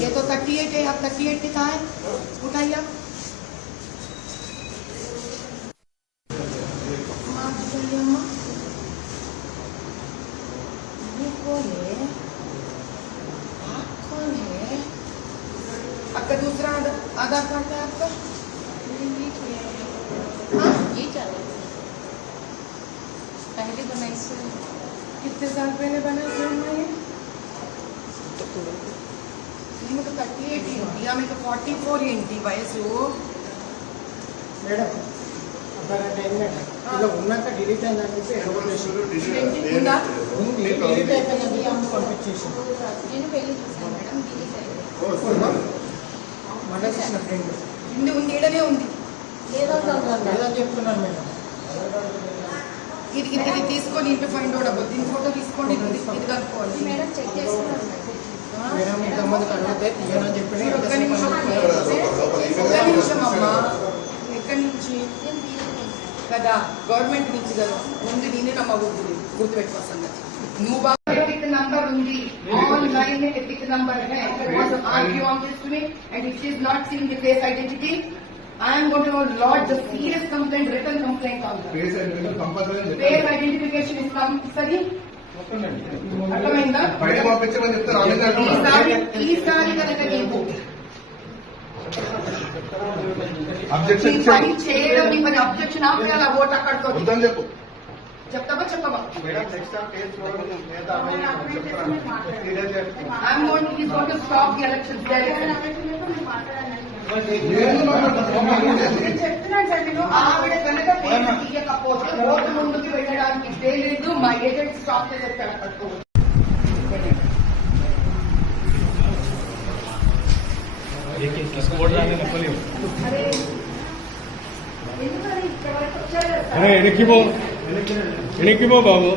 ये तो 38 है, आप 38 पे कहाँ है? उठाइए आप। ये कौन है? आप कौन है? आपका दूसरा आधार कार्ड है आपका? हाँ ये क्या है? पहले बनाई से कितने साल पहले बना ये? तो 38 इंटी, आमें तो 44 इंटी వయసు మేడం అర్ధగంట అయిందండి ఇలా ఉన్నాక డిలీట్ అయిందని చెప్పి ఉందా? ఉంది డిలీట్ అయిపోయింది అమ్మ పంపించేసి నేను పెళ్లి చేశాను మేడం డిలీట్ అయింది మళ్ళీ చేసిన ఫ్రెండ్ ఉంది ఉంది ఈడనే ఉంది. లేదని చెప్తున్నాను మేడం. ఇది ఇది తీసుకొని ఇంటి ఫైండ్ అవుట్ అవ్వదు. దీని ఫోటో తీసుకోండి, ఇది కనుక్కోవాలి. మేడం చెక్ చేస్తున్నాను మేడం ఇంతమందికి అడిగితే తీయనని చెప్పి ఒక్క నిమిషం అమ్మా. ఎక్కడి నుంచి కదా? గవర్నమెంట్ నుంచి కదా ఉంది. నేనే నమ్మకూడదు, గుర్తుపెట్టుకో సంగతి. నువ్వు బాగా ఎపిక్ నంబర్ ఉంది, ఆన్లైన్ ఎపిక్ నంబర్ है argue on this to me and if she is not seeing the face identity I am going to lodge a serious complaint, written complaint on her. Face identification is compulsory. అర్థమైందా? ఈసారి కనుక నీకు పని చేయడం నీ పని objection ఆపేయాలి. Vote అక్కడితో చెప్తావా చెప్పవా? I'm going to stop the elections. చెప్తున్నాను సార్, నేను ఆవిడ కనుక పేరు తీయకపోతే ఓటు ముందుకు వెళ్ళడానికి లేదు. మా ఏజెంట్ స్టాప్ చేసేస్తాడు అక్కడితో. अरे ఎనికిపో బాబు.